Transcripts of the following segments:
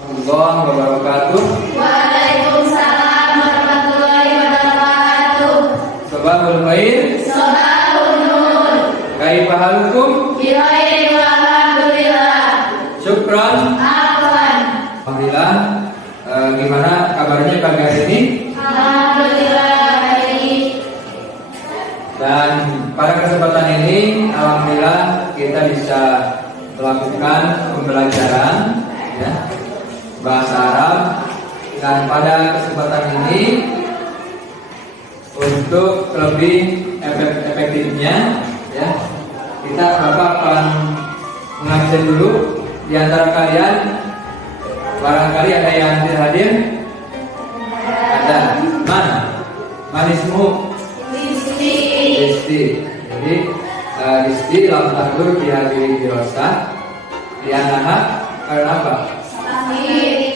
Warahmatullahi wabarakatuh. Waalaikumsalam warahmatullahi wabarakatuh. Sabahul khair. Sabahun nur. Kaifa halukum? Bikhair walhamdulillah. Syukran. Afwan. Alhamdulillah. Gimana kabarnya pagi hari ini? Alhamdulillah baik. Dan pada kesempatan ini, alhamdulillah kita bisa melakukan pembelajaran ya, bahasa Arab. Dan pada kesempatan ini, untuk lebih efektifnya, ya, kita akan mengajar dulu. Di antara kalian, barangkali ada yang tidak hadir? Ada. Mana? Manismu? Listi. Jadi Listi lam tahdur dihadiri dirosah di anak karena apa?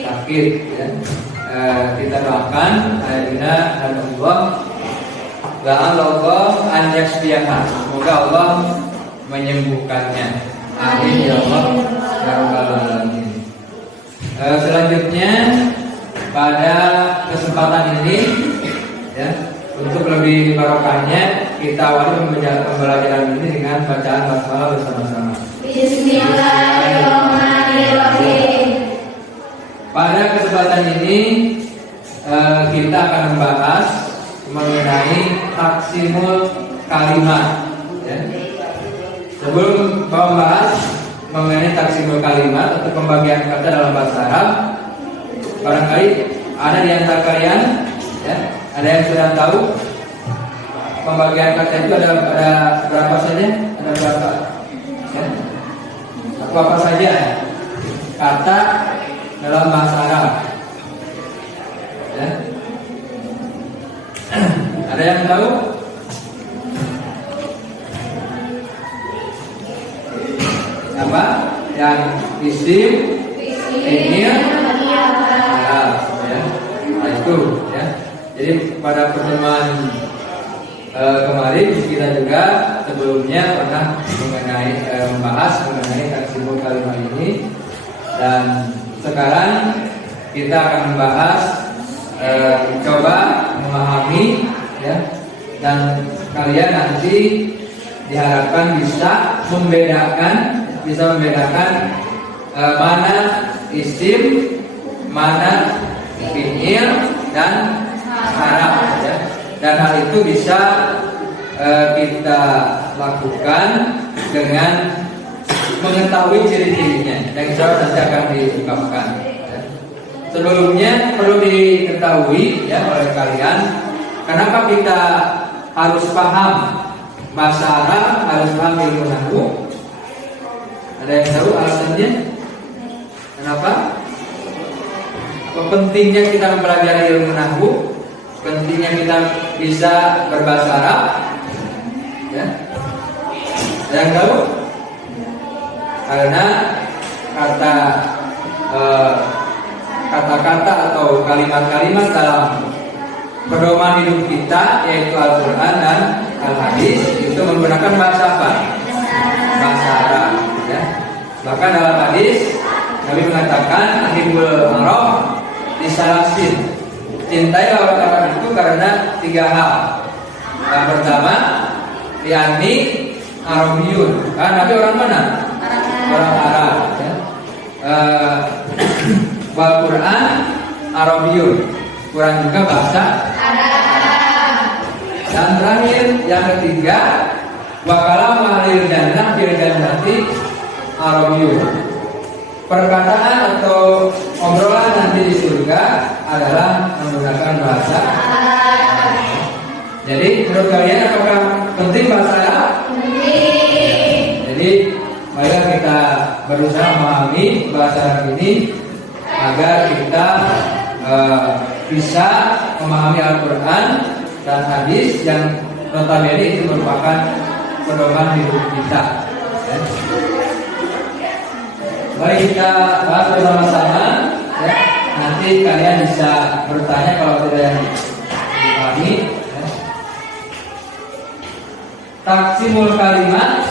Sakit ya. Kita doakan Adina dan Allah la'allallah an yaksfiyaha. Semoga Allah menyembuhkannya. Amin ya Allah ya rabbal alamin. Selanjutnya pada kesempatan ini ya, untuk lebih barokahnya kita awali pembelajaran ini dengan bacaan basmalah bersama-sama. Bismillahirrahmanirrahim. Pada kesempatan ini kita akan membahas mengenai taksimul kalimat. Ya. Sebelum membahas mengenai taksimul kalimat atau pembagian kata dalam bahasa Arab, barangkali ada di antara kalian, ya, ada yang sudah tahu pembagian kata itu ada berapa saja? Ada berapa? Ya. Apa saja kata dalam bahasa Arab? Ya. Ada yang tahu? Apa? Yang isim, fi'il, ya. Nah, itu ya. Jadi pada pertemuan kemarin kita juga sebelumnya pernah membahas mengenai taksimul kalimat ini, dan sekarang kita akan membahas coba memahami ya, dan kalian nanti diharapkan bisa membedakan mana isim, mana fi'il dan harap ya. Dan hal itu bisa kita lakukan dengan mengetahui ciri-cirinya yang insya Allah nanti akan diungkapkan ya. Sebelumnya perlu diketahui ya oleh kalian, kenapa kita harus paham bahasa Arab, harus paham ilmu nahwu. Ada yang tahu alasannya? Kenapa? Apa pentingnya kita mempelajari ilmu nahwu? Pentingnya kita bisa berbahasa Arab? Ya. Ada yang tahu? Karena kata-kata atau kalimat-kalimat dalam pedoman hidup kita, yaitu Al-Quran dan Al-Hadis, itu menggunakan bahasa apa? Bahasa Arab ya. Bahkan dalam hadis Nabi mengatakan ahibul arab disalasin, cintai lawan Arab itu karena 3 hal. Yang pertama, yakni Arabiyun. Nabi orang mana? Orang Arab ya. Al-Quran Arabiyun, Quran juga bahasa Arab. Dan terakhir yang ketiga, wakalam mahlil jannah fil jannati Arabiyun. Perkataan atau obrolan nanti di surga adalah menggunakan bahasa Arab. Jadi menurut kalian apakah penting bahasa Arab? Penting. Jadi marilah kita berusaha memahami bahasa Arab ini agar kita bisa memahami Al-Quran dan hadis yang notabene itu merupakan pedoman hidup kita ya. Mari kita bahas bersama-sama ya. Nanti kalian bisa bertanya kalau tidak yang dipahami ya. Taksimul kalimat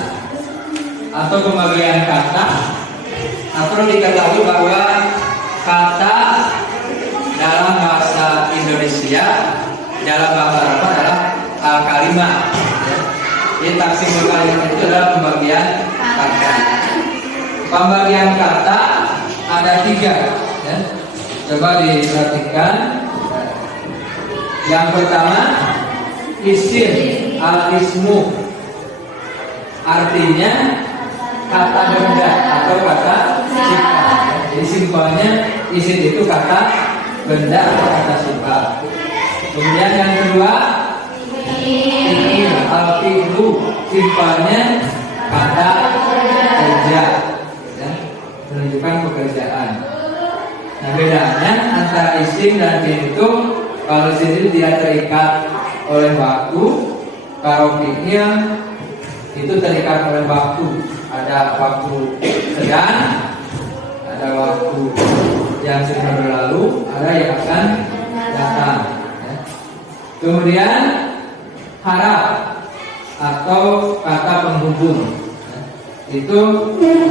atau pembagian kata, perlu diketahui bahwa kata dalam bahasa Indonesia, dalam bahasa Arab adalah al-kalimah. Jadi taksimul kalimat itu adalah pembagian kata. Pembagian kata ada 3. Ya. Coba diperhatikan. Yang pertama, isim al-ismu, artinya kata benda atau kata sifat. Jadi simpelnya isim itu kata benda atau kata sifat. Kemudian yang kedua, fi'il al-fi'lu, simpelnya kata kerja, ya, menunjukkan pekerjaan. Nah, bedanya antara isim dan fi'il itu, kalau isim itu tidak terikat oleh waktu, kalau fi'il itu terikat oleh waktu. Ada waktu sedang, ada waktu yang sudah berlalu, ada yang akan datang. Ya. Kemudian harap atau kata penghubung, ya, itu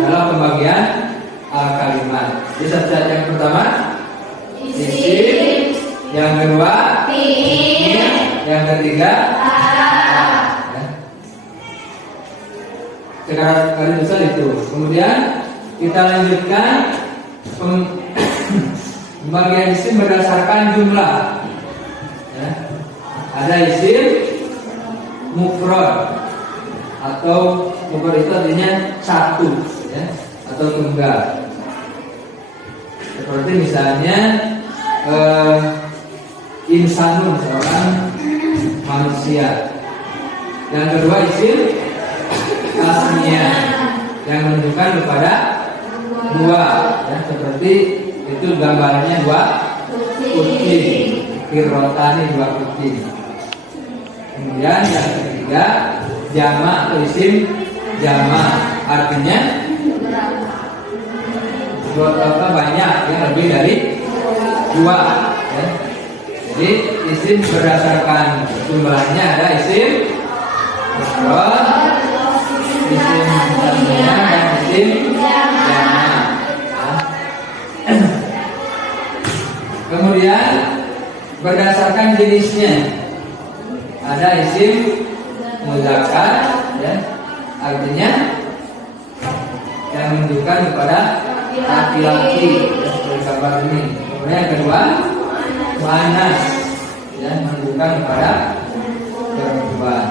adalah pembagian kalimat. Jadi yang pertama isim, yang kedua fi'il, yang ketiga harap. Ya. Sekarang kali besar itu. Kemudian kita lanjutkan pembagian isim berdasarkan jumlah. Ya. Ada isim mufrad atau mufrad itu artinya satu, ya, atau tunggal. Seperti misalnya insanun, seorang manusia. Yang kedua isim tasniyah yang menunjukkan kepada dua, ya, seperti itu gambarnya dua kucing, kirotani, dua kucing. Kemudian yang ketiga jamak atau isim jamak, artinya banyak, ya, lebih dari dua, ya. Jadi isim berdasarkan jumlahnya ada isim mufrad, isim tasniyah, dan isim jamak. Kemudian berdasarkan jenisnya ada isim muzakkar, ya, artinya yang menunjukkan kepada laki-laki, ya, seperti gambar ini. Kemudian yang kedua muannas, ya, menunjukkan kepada perempuan.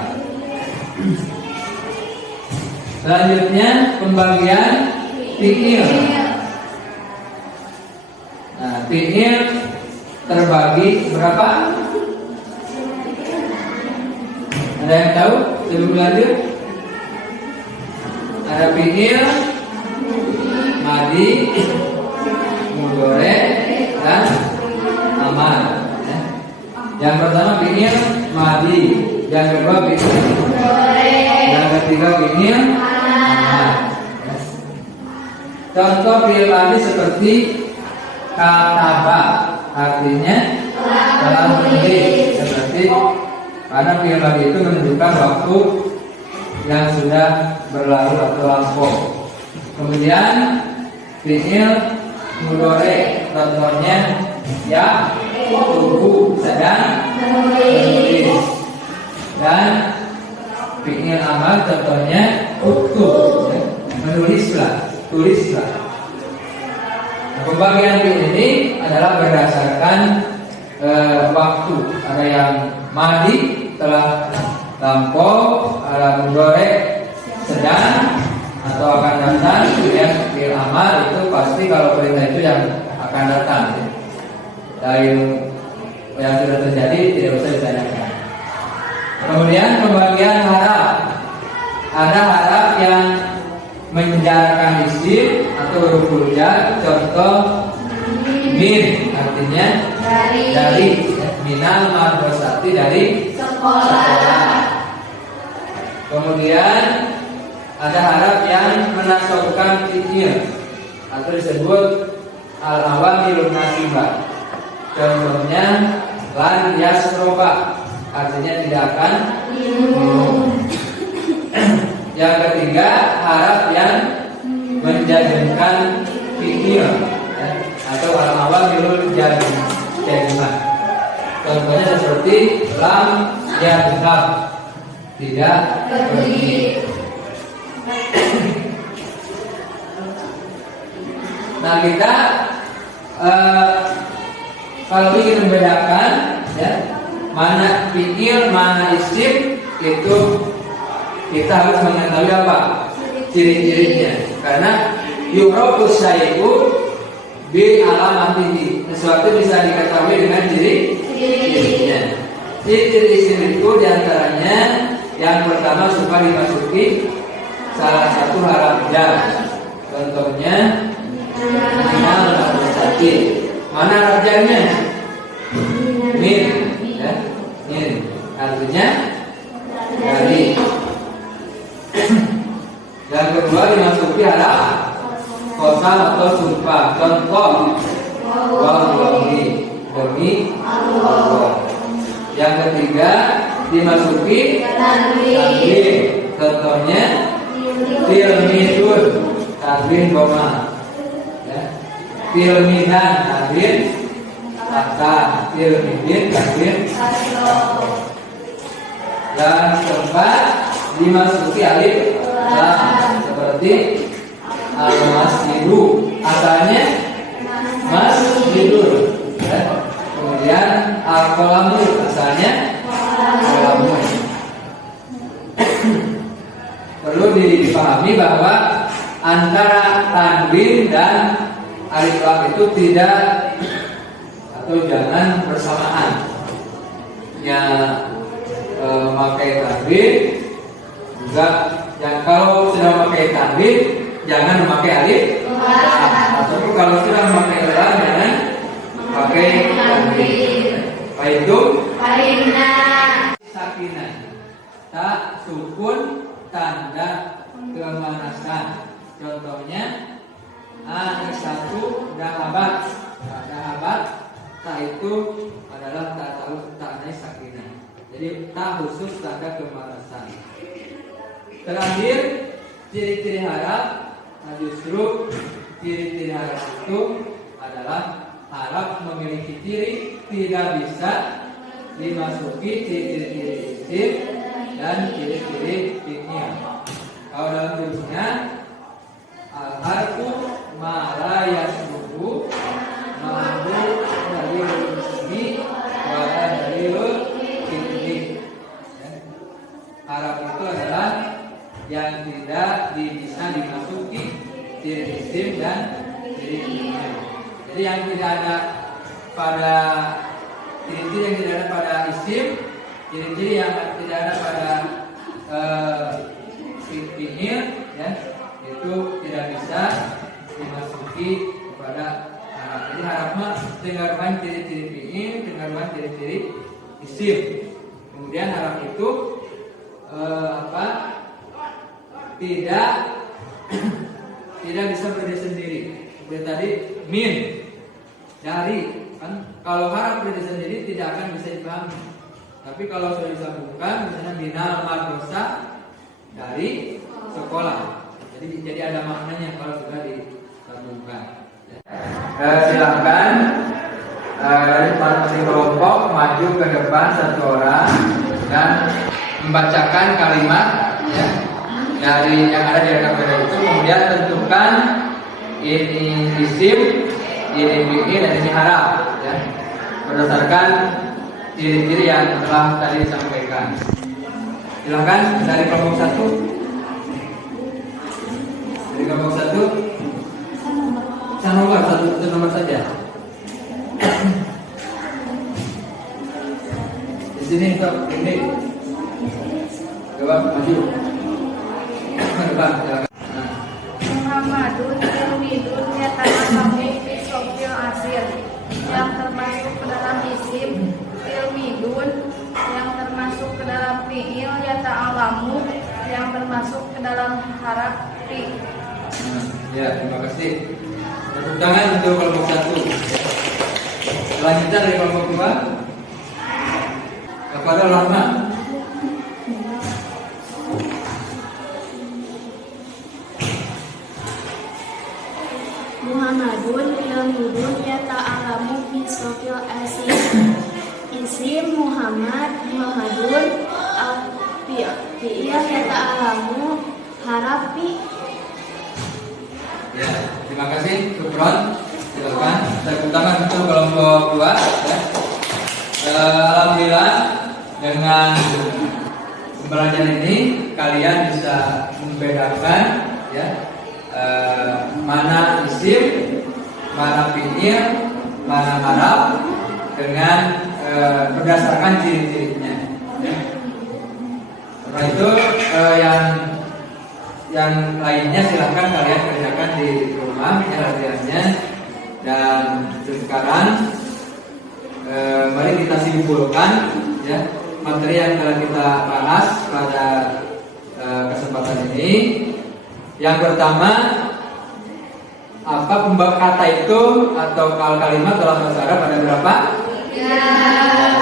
Selanjutnya pembagian fi'il. Nah, fi'il terbagi berapa? Ada yang tahu sebelum lanjut? Ada fi'il madi, mudhari, dan amal. Ya. Yang pertama fi'il madi, yang kedua fi'il mudhari, yang ketiga fi'il amal. Ya. Contoh fi'il madi seperti kataba, artinya telah menulis, seperti karena fi'il madi itu menunjukkan waktu yang sudah berlalu atau lampau. Kemudian fi'il mudhari, contohnya ya tubuh, sedang menulis. Dan fi'il amal contohnya uktub, ya, menulislah, tulislah. Nah, pembagian fi'il ini adalah berdasarkan waktu. Ada yang madi telah lampau, ada mudhari sedang atau akan datang. Kemudian fi'il amal itu pasti kalau perintah itu yang akan datang, ya. Dari yang sudah terjadi tidak usah ditanyakan. Kemudian pembagian harap. Ada harap yang menjarakan isim atau huruf jar. Contoh min, artinya dari, minal madrasati, dari sekolah. Kemudian ada harap yang menasobkan fi'il atau disebut al-awamilun nasibah. Contohnya lan yasroba, artinya tidak akan minum. Yang ketiga harap yang menjadikan fi'il, ya, atau wal awamilul jarimah. Contohnya seperti lam yadhhab, tidak pergi. Nah kita kalau ingin membedakan ya, mana fi'il, mana isim, itu kita harus mengetahui apa ciri-cirinya. Karena yu'rafu syai'u bi alamatihi, sesuatu bisa diketahui dengan ciri-cirinya. Ciri-ciri isim itu diantaranya yang pertama suka dimasuki salah satu huruf jar. Contohnya minal sakit. Mana huruf jarnya? Min, ya, min. Artinya dari. Yang kedua dimasuki huruf qasam atau sumpah. Contoh wallahi, demi Allah. Yang ketiga dimasuki tanwin. Contohnya tilmidun, tanwin doma. Tilmidan, tanwin fathah. Tilmidin, tanwin fathah. Dan keempat dimasuki alif lam, seperti al-masjidu, asalnya masjidul, ya. Kemudian al-qalamu, asalnya qalamu. Perlu dipahami bahwa antara tanwin dan alif lam itu tidak atau jangan bersamaan. Memakai tanwin juga, yang kalau sudah memakai tanwin jangan memakai alif lam, atau kalau sudah memakai lam jangan pakai tanwin. Itu sakinah, tak sukun tanda kemanasan. Contohnya Aisyatu dahabat. Dahabat, tak itu adalah tak tahu tanda sakinah. Jadi tak khusus tanda kemanasan. Terakhir ciri-ciri harap. Nah justru ciri-ciri harap itu adalah harap memiliki ciri tidak bisa dimasuki ciri-ciri isim dan ciri-ciri fi'il. Kalau dalam tulisnya al-harfu ma la yasbuhu ma'hu dalilul ismi wa la dalilul fi'li. Harap itu adalah yang tidak bisa dimasuki ciri isim dan ciri fi'il. Jadi yang tidak ada pada ciri-ciri yang tidak ada pada isim, ciri-ciri yang tidak ada pada fi'il, ya, itu tidak bisa dimasuki kepada harap. Jadi harapnya tinggalkan ciri-ciri fi'il, tinggalkan ciri-ciri isim. Kemudian harap itu tidak bisa berdiri sendiri. Seperti tadi min, dari, kan kalau harap berdiri sendiri tidak akan bisa dipahami. Tapi kalau sudah disambungkan, misalnya minal madrasah, dari sekolah. Jadi ada maknanya kalau sudah disambungkan. Silakan dari masing-masing kelompok maju ke depan satu orang dan membacakan kalimat, ya, dari yang ada di rekam video itu. Kemudian tentukan ini isim, ini fi'il, dan ini harap, ya, berdasarkan ciri-ciri yang telah tadi disampaikan. Silakan dari kelompok satu. Dari kelompok satu. Satu nomor saja. Di sini untuk ini. Coba maju. Depan, silakan. Muhammadun Tilmidun yata'allaqu fi sofil asir, yang termasuk ke dalam isim Tilmidun, yang termasuk ke dalam fi'il yata'allamu, yang termasuk ke dalam haraf fi. Ya, terima kasih. Tepuk tangan untuk kelompok satu. Selanjutnya dari kelompok dua kepada Rahma. Muhammadun Tilmidun ya ta'alamu harapi. Ya, terima kasih Sukron. Silakan. Saya tangan untuk kelompok 2 ya. Alhamdulillah dengan pembelajaran ini kalian bisa membedakan ya mana isim, mana fi'il, mana harap dengan berdasarkan ciri-cirinya. Ya. Setelah itu yang lainnya silahkan kalian kerjakan di rumah ya latihannya. Dan sekarang mari kita simpulkan ya materi yang telah kita bahas pada kesempatan ini. Yang pertama, apa pembawa kata itu atau kalimat dalam bahasa Arab ada berapa? Ya.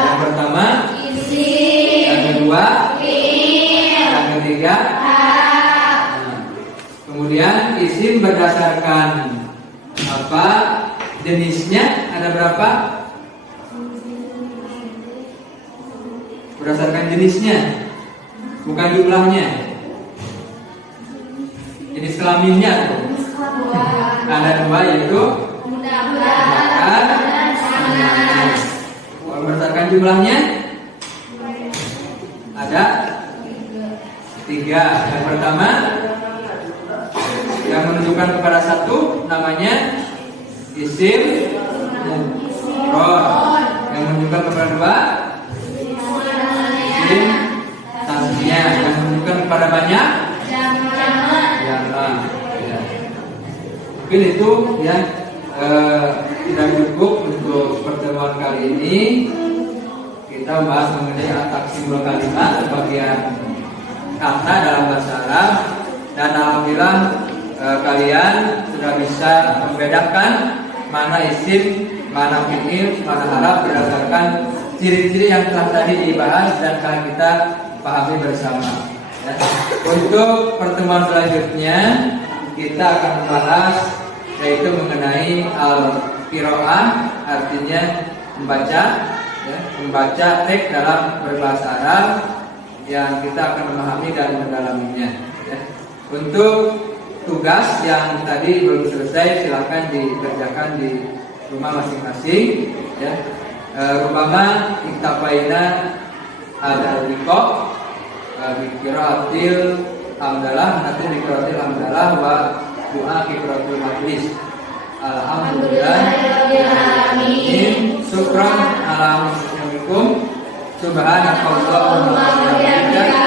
Yang pertama, Isim. yang kedua, Fi'il. yang ketiga, kemudian isim berdasarkan apa jenisnya ada berapa? Berdasarkan jenisnya, bukan jumlahnya. Jenis kelaminnya tuh. Ada 2 yaitu mudahan dan sanas. Kalau berdasarkan jumlahnya ada 3. Yang pertama yang menunjukkan kepada satu namanya isim mufrad. Yang menunjukkan kepada 2 isim tasniyah. Yang menunjukkan kepada banyak jamak. Ya. Mungkin itu ya tidak cukup untuk pertemuan kali ini. Kita bahas mengenai at-taqsimul kalimat, sebagian kata dalam bahasa Arab. Dan alhamdulillah kalian sudah bisa membedakan mana isim, mana fi'il, mana harap berdasarkan ciri-ciri yang telah tadi dibahas dan telah kita pahami bersama. Ya. Untuk pertemuan selanjutnya kita akan membahas yaitu mengenai al-qiraah, artinya membaca, ya, membaca teks dalam berbahasa Arab yang kita akan memahami dan mendalaminya. Ya. Untuk tugas yang tadi belum selesai silahkan dikerjakan di rumah masing-masing. Ya. Rupama iktafaina al-liqa bikiratil hamdalah, nanti bikiratil hamdalah wa doa bikiratil majlis. Alhamdulillahirrahmanirrahim. Syukran ala muslimikum. Subhanakallahumma wa bihamdika.